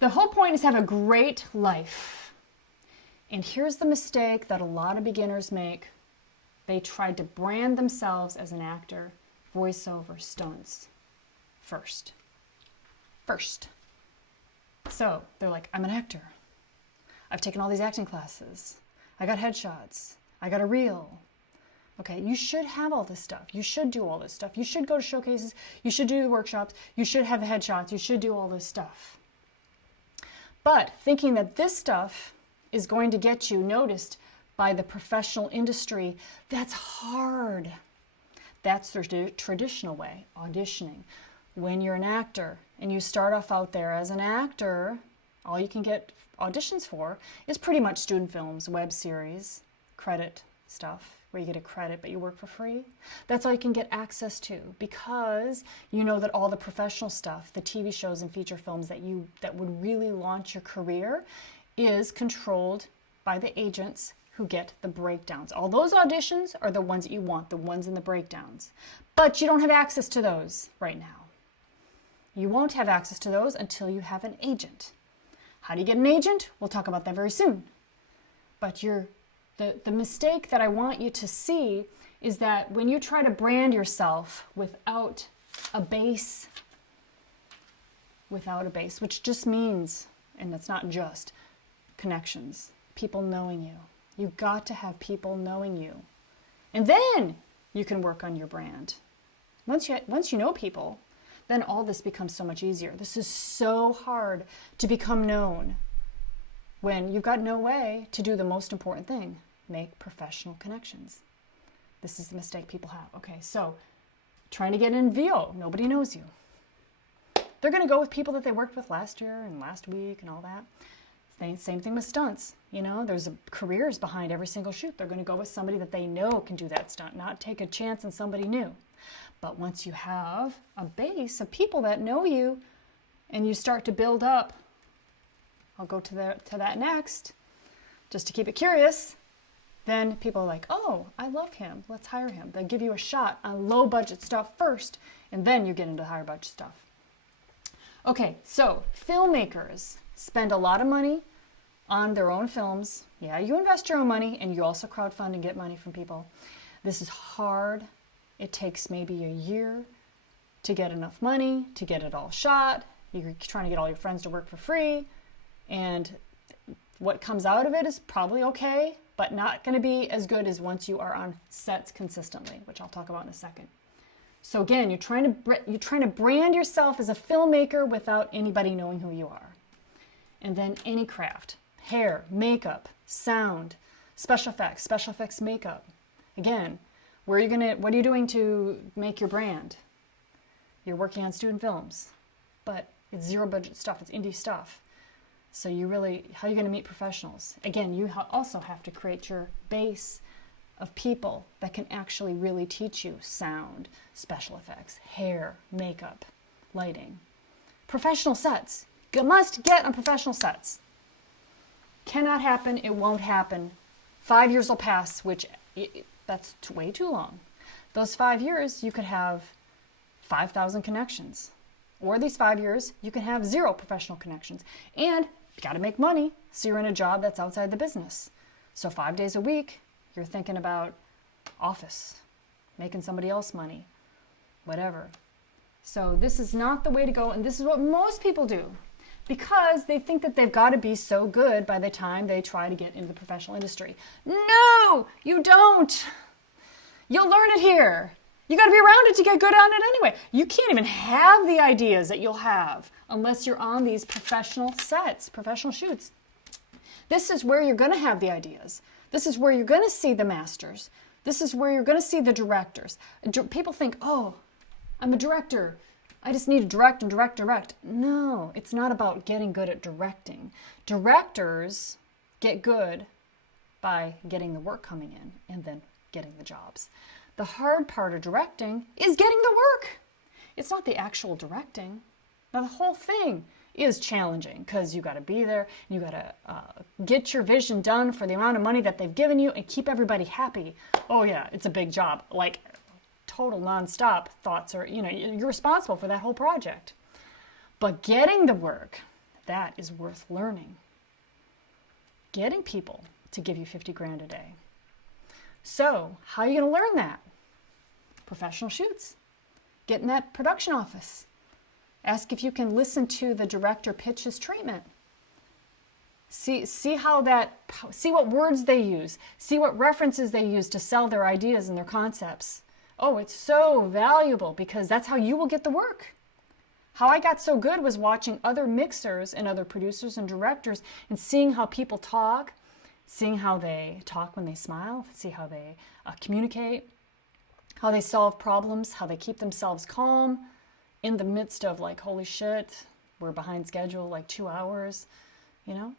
The whole point is to have a great life. And here's the mistake that a lot of beginners make. They tried to brand themselves as an actor, voiceover, stunts, first. So they're like, I'm an actor. I've taken all these acting classes. I got headshots. I got a reel. Okay, you should have all this stuff. You should do all this stuff. You should go to showcases. You should do the workshops. You should have the headshots. You should do all this stuff. But thinking that this stuff is going to get you noticed by the professional industry, that's hard. That's the traditional way, auditioning. When you're an actor and you start off out there as an actor, all you can get auditions for is pretty much student films, web series, credit stuff, where you get a credit but you work for free. That's all you can get access to, because you know that all the professional stuff, the TV shows and feature films that would really launch your career, is controlled by the agents who get the breakdowns. All those auditions are the ones that you want, the ones in the breakdowns. But you don't have access to those right now. You won't have access to those until you have an agent. How do you get an agent? We'll talk about that very soon. But the mistake that I want you to see is that when you try to brand yourself without a base, which just means, and that's not just, connections, people knowing you. You've got to have people knowing you. And then you can work on your brand. Once you know people, then all this becomes so much easier. This is so hard to become known when you've got no way to do the most important thing, make professional connections. This is the mistake people have. Okay, so trying to get in VO, nobody knows you. They're going to go with people that they worked with last year and last week and all that. Same thing with stunts. You know, there's careers behind every single shoot. They're going to go with somebody that they know can do that stunt, not take a chance on somebody new. But once you have a base of people that know you and you start to build up, I'll go to that next, just to keep it curious, then people are like, oh, I love him. Let's hire him. They give you a shot on low budget stuff first, and then you get into higher budget stuff. Okay, so filmmakers spend a lot of money on their own films. Yeah, you invest your own money, and you also crowdfund and get money from people. This is hard. It takes maybe a year to get enough money, to get it all shot. You're trying to get all your friends to work for free. And what comes out of it is probably okay, but not going to be as good as once you are on sets consistently, which I'll talk about in a second. So again, you're trying to brand yourself as a filmmaker without anybody knowing who you are. And then any craft, hair, makeup, sound, special effects makeup. Again, what are you doing to make your brand? You're working on student films, but it's zero budget stuff, it's indie stuff. So how are you going to meet professionals? Again, you also have to create your base of people that can actually really teach you sound, special effects, hair, makeup, lighting. Professional sets. You must get on professional sets. Cannot happen, it won't happen. 5 years will pass, that's way too long. Those 5 years, you could have 5,000 connections. Or these 5 years, you can have 0 professional connections. And you got to make money, so you're in a job that's outside the business. So 5 days a week, you're thinking about office, making somebody else money, whatever. So this is not the way to go, and this is what most people do, because they think that they've got to be so good by the time they try to get into the professional industry. No, you don't. You'll learn it here. You got to be around it to get good on it anyway. You can't even have the ideas that you'll have unless you're on these professional sets, professional shoots. This is where you're going to have the ideas. This is where you're going to see the masters. This is where you're going to see the directors. People think, oh, I'm a director. I just need to direct and direct. No, it's not about getting good at directing. Directors get good by getting the work coming in and then getting the jobs. The hard part of directing is getting the work. It's not the actual directing. Now, the whole thing is challenging because you got to be there, and you got to get your vision done for the amount of money that they've given you and keep everybody happy. Oh yeah, it's a big job. Like total nonstop thoughts are, you're responsible for that whole project. But getting the work, that is worth learning. Getting people to give you 50 grand a day. So how are you going to learn that? Professional shoots. Get in that production office. Ask if you can listen to the director pitch his treatment. See what words they use. See what references they use to sell their ideas and their concepts. Oh, it's so valuable because that's how you will get the work. How I got so good was watching other mixers and other producers and directors and seeing how people talk, seeing how they talk when they smile, see how they communicate, how they solve problems, how they keep themselves calm in the midst of like, holy shit, we're behind schedule like 2 hours, you know?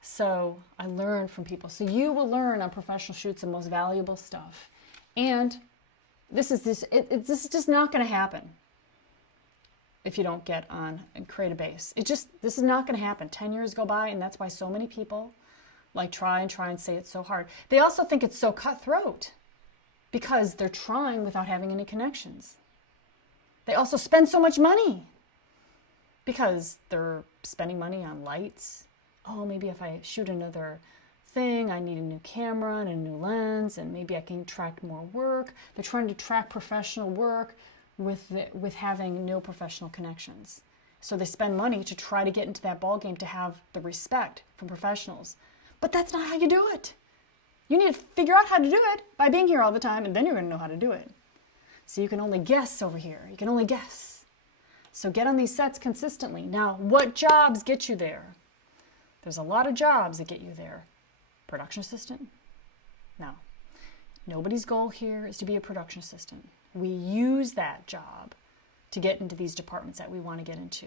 So I learned from people. So you will learn on professional shoots the most valuable stuff. And this is just not going to happen if you don't get on and create a base. This is not going to happen. 10 years go by, and that's why so many people like try and say it's so hard. They also think it's so cutthroat because they're trying without having any connections. They also spend so much money because they're spending money on lights. Oh, maybe if I shoot another thing, I need a new camera and a new lens, and maybe I can attract more work. They're trying to track professional work with having no professional connections. So they spend money to try to get into that ballgame to have the respect from professionals. But that's not how you do it. You need to figure out how to do it by being here all the time, and then you're going to know how to do it. So you can only guess over here. You can only guess. So get on these sets consistently. Now, what jobs get you there? There's a lot of jobs that get you there. Production assistant? No. Nobody's goal here is to be a production assistant. We use that job to get into these departments that we want to get into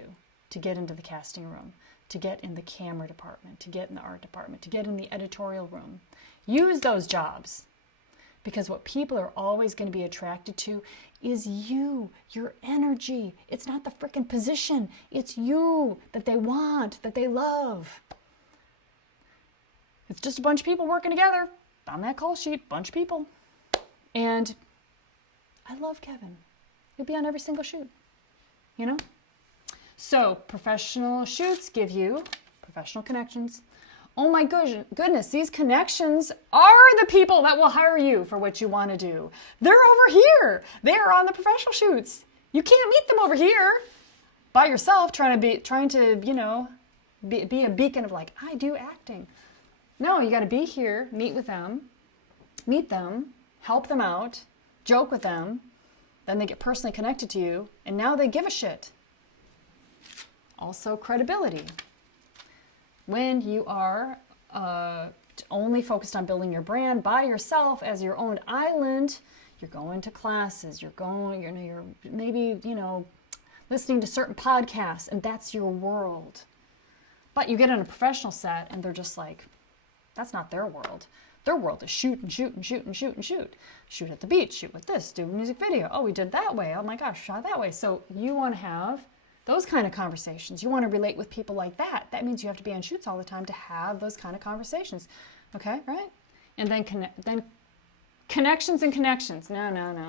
the casting room, to get in the camera department, to get in the art department, to get in the editorial room. Use those jobs. Because what people are always going to be attracted to is you, your energy. It's not the freaking position. It's you that they want, that they love. It's just a bunch of people working together on that call sheet, bunch of people. And I love Kevin. He'll be on every single shoot, you know? So professional shoots give you professional connections. Oh my goodness, these connections are the people that will hire you for what you want to do. They're over here. They're on the professional shoots. You can't meet them over here by yourself trying to be a beacon of like, I do acting. No, you got to be here, meet them, help them out, joke with them. Then they get personally connected to you, and now they give a shit. Also, credibility. When you are only focused on building your brand by yourself as your own island, you're going to classes, you're maybe, listening to certain podcasts, and that's your world. But you get in a professional set, and they're just like, that's not their world. Their world is shoot and shoot and shoot and shoot and shoot. Shoot at the beach, shoot with this, do a music video. Oh, we did that way. Oh my gosh, shot that way. So you want to have those kind of conversations. You want to relate with people like that. That means you have to be on shoots all the time to have those kind of conversations. Okay, right? And then connections and connections. No.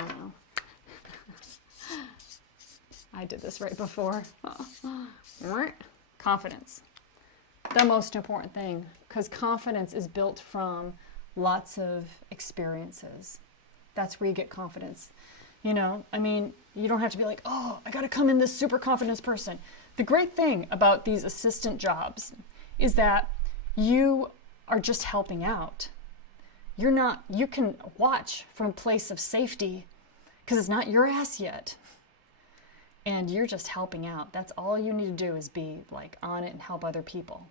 I did this right before. Confidence. The most important thing, because confidence is built from lots of experiences. That's where you get confidence. You don't have to be like, oh, I got to come in this super confidence person. The great thing about these assistant jobs is that you are just helping out. You can watch from a place of safety because it's not your ass yet. And you're just helping out. That's all you need to do is be like on it and help other people.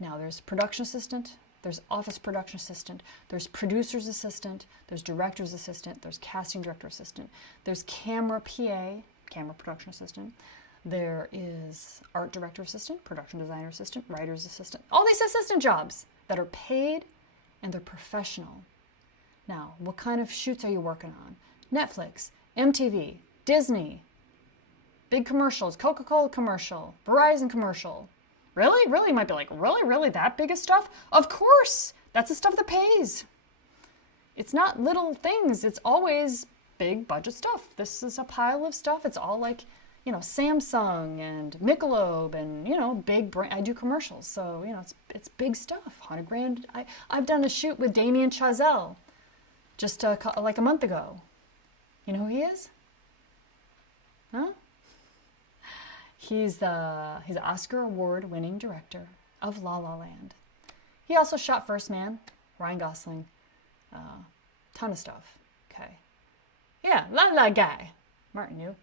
Now there's production assistant, there's office production assistant, there's producer's assistant, there's director's assistant, there's casting director assistant, there's camera PA, camera production assistant, there is art director assistant, production designer assistant, writer's assistant, all these assistant jobs that are paid and they're professional. Now, what kind of shoots are you working on? Netflix, MTV, Disney, big commercials, Coca-Cola commercial, Verizon commercial. Really? Really? You might be like, really? That big of stuff? Of course! That's the stuff that pays. It's not little things. It's always big budget stuff. This is a pile of stuff. It's all like, Samsung and Michelob and, big brand. I do commercials. So, it's big stuff. 100 grand. I've done a shoot with Damien Chazelle just like a month ago. You know who he is? Huh? He's the Oscar Award winning director of La La Land. He also shot First Man, Ryan Gosling, ton of stuff. Okay. Yeah, La La guy. Martin, you.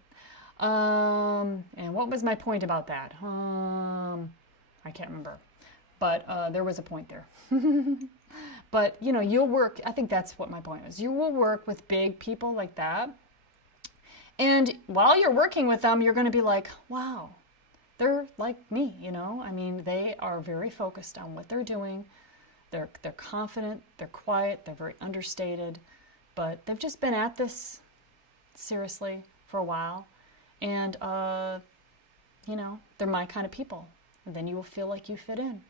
And what was my point about that? I can't remember. But there was a point there. But, you'll work, I think that's what my point was. You will work with big people like that. And while you're working with them, you're going to be like, wow, they're like me, I mean, they are very focused on what they're doing. They're confident, they're quiet, they're very understated, but they've just been at this seriously for a while. And, they're my kind of people. And then you will feel like you fit in.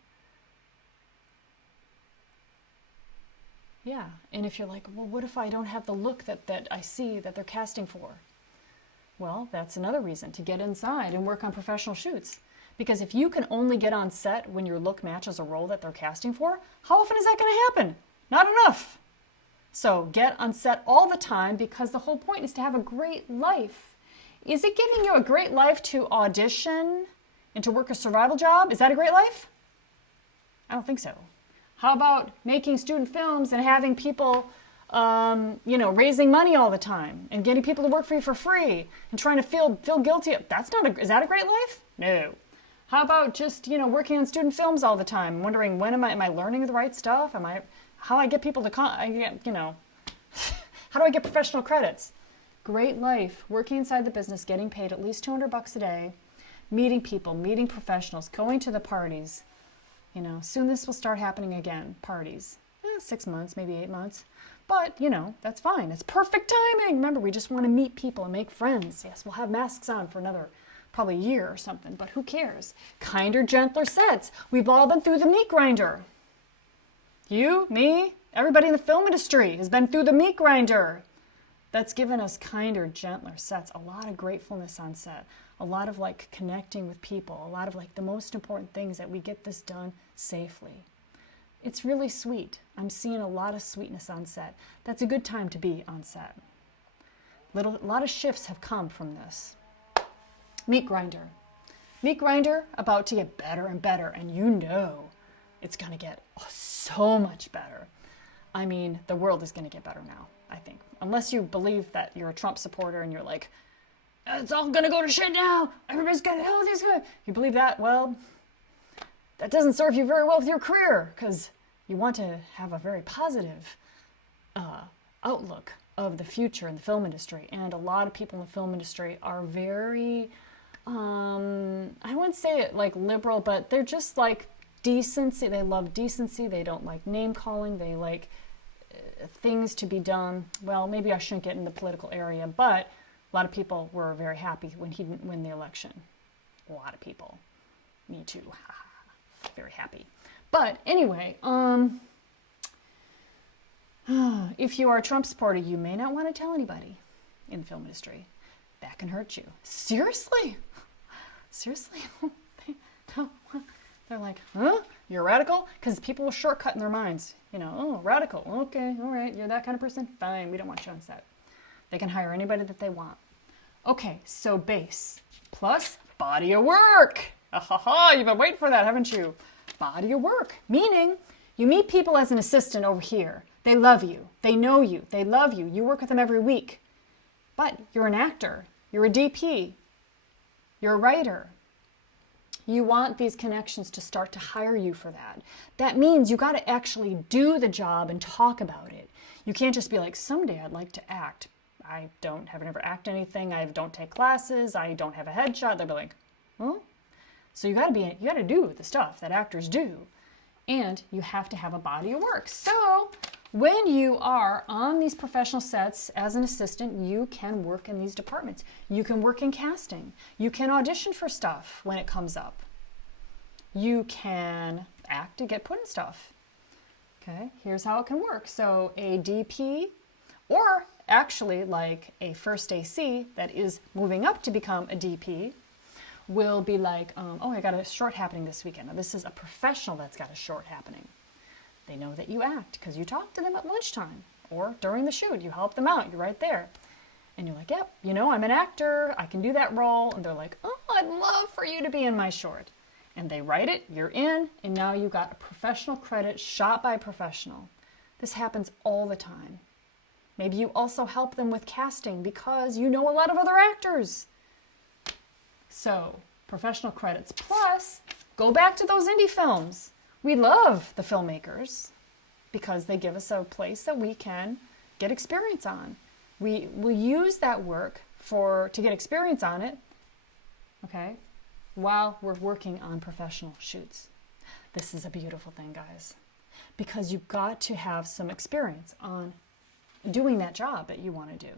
Yeah. And if you're like, well, what if I don't have the look that I see that they're casting for? Well, that's another reason to get inside and work on professional shoots. Because if you can only get on set when your look matches a role that they're casting for, how often is that going to happen? Not enough. So get on set all the time because the whole point is to have a great life. Is it giving you a great life to audition and to work a survival job? Is that a great life? I don't think so. How about making student films and having people, raising money all the time and getting people to work for you for free and trying to feel guilty? Is that a great life? No. How about just, working on student films all the time, wondering when am I learning the right stuff? How I get people to how do I get professional credits? Great life, working inside the business, getting paid at least $200 a day, meeting people, meeting professionals, going to the parties. Soon this will start happening again, parties. 6 months, maybe 8 months. But, that's fine. It's perfect timing. Remember, we just want to meet people and make friends. Yes, we'll have masks on for another probably a year or something, but who cares? Kinder, gentler sets. We've all been through the meat grinder. You, me, everybody in the film industry has been through the meat grinder. That's given us kinder, gentler sets, a lot of gratefulness on set, a lot of connecting with people, a lot of the most important things that we get this done safely. It's really sweet. I'm seeing a lot of sweetness on set. That's a good time to be on set. A lot of shifts have come from this. Meat grinder. Meat grinder about to get better and better, and it's going to get so much better. I mean, the world is going to get better now, I think. Unless you believe that you're a Trump supporter and you're like, it's all going to go to shit now. Everybody's going to, this good. You believe that? Well, that doesn't serve you very well with your career because you want to have a very positive outlook of the future in the film industry. And a lot of people in the film industry are very, I wouldn't say it liberal, but they're just decency. They love decency. They don't like name calling. They like things to be done. Well, maybe I shouldn't get in the political area, but a lot of people were very happy when he didn't win the election. A lot of people. Me too. Very happy. But anyway, if you are a Trump supporter, you may not want to tell anybody in the film industry. That can hurt you. Seriously? Seriously? They're like, huh? You're a radical? Because people will shortcut in their minds. Radical. Okay, all right, you're that kind of person? Fine, we don't want you on set. They can hire anybody that they want. Okay, so base plus body of work. You've been waiting for that, haven't you? Body of work, meaning you meet people as an assistant over here. They love you. They know you. They love you. You work with them every week. But you're an actor. You're a DP. You're a writer. You want these connections to start to hire you for that. That means you got to actually do the job and talk about it. You can't just be like, someday I'd like to act. I have never acted anything. I don't take classes. I don't have a headshot. They'll be like, huh? So you got to do the stuff that actors do. And you have to have a body of work. So when you are on these professional sets as an assistant, you can work in these departments. You can work in casting. You can audition for stuff when it comes up. You can act to get put in stuff. Okay, here's how it can work. So a DP or actually, like a first AC that is moving up to become a DP, will be like, oh, I got a short happening this weekend. Now, this is a professional that's got a short happening. They know that you act because you talk to them at lunchtime or during the shoot. You help them out. You're right there. And you're like, yep, you know, I'm an actor. I can do that role. And they're like, oh, I'd love for you to be in my short. And they write it. You're in. And now you got a professional credit shot by a professional. This happens all the time. Maybe you also help them with casting because you know a lot of other actors. So, professional credits. Plus, go back to those indie films. We love the filmmakers because they give us a place that we can get experience on. We will use that work to get experience on it, okay, while we're working on professional shoots. This is a beautiful thing, guys, because you've got to have some experience on doing that job that you want to do.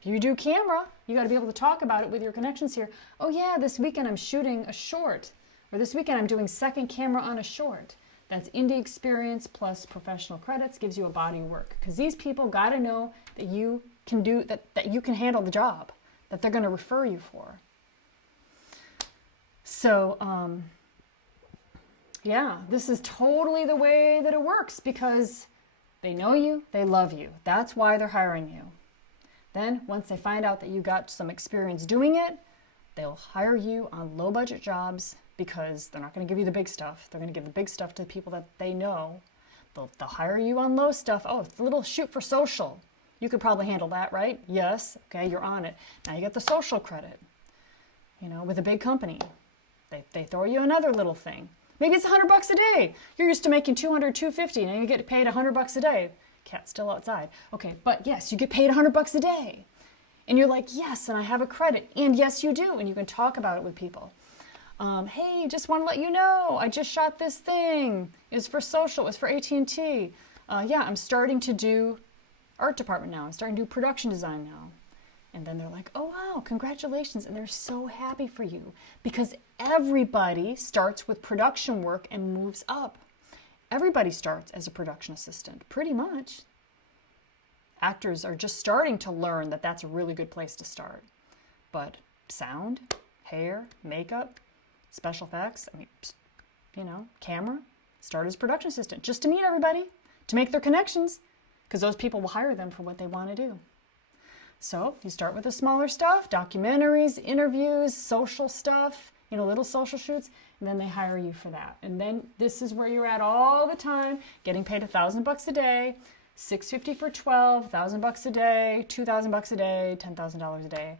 If you do camera, you got to be able to talk about it with your connections here. Oh yeah, this weekend I'm shooting a short, or this weekend I'm doing second camera on a short. That's indie experience plus professional credits, gives you a body of work. Because these people got to know that you can do that you can handle the job that they're going to refer you for. So, yeah, this is totally the way that it works because they know you, they love you. That's why they're hiring you. Then, once they find out that you got some experience doing it, they'll hire you on low-budget jobs because they're not going to give you the big stuff. They're going to give the big stuff to the people that they know. They'll hire you on low stuff. Oh, it's a little shoot for social. You could probably handle that, right? Yes. Okay, you're on it. Now you get the social credit. You know, with a big company. They throw you another little thing. Maybe it's $100 a day. You're used to making $200, $250, and you get paid $100 a day. Cat's still outside. Okay, but yes, you get paid $100 a day. And you're like, yes, and I have a credit. And yes, you do. And you can talk about it with people. Hey, just want to let you know, I just shot this thing. It was for social. It was for AT&T. Yeah, I'm starting to do art department now. I'm starting to do production design now. And then they're like, oh, wow, congratulations. And they're so happy for you because everybody starts with production work and moves up. Everybody starts as a production assistant, pretty much. Actors are just starting to learn that that's a really good place to start. But sound, hair, makeup, special effects, I mean, you know, camera, start as production assistant just to meet everybody, to make their connections, because those people will hire them for what they want to do. So you start with the smaller stuff, documentaries, interviews, social stuff, you know, little social shoots, and then they hire you for that. And then this is where you're at all the time, getting paid $1,000 a day, $650 for 12, $1,000 a day, $2,000 a day, $10,000 a day.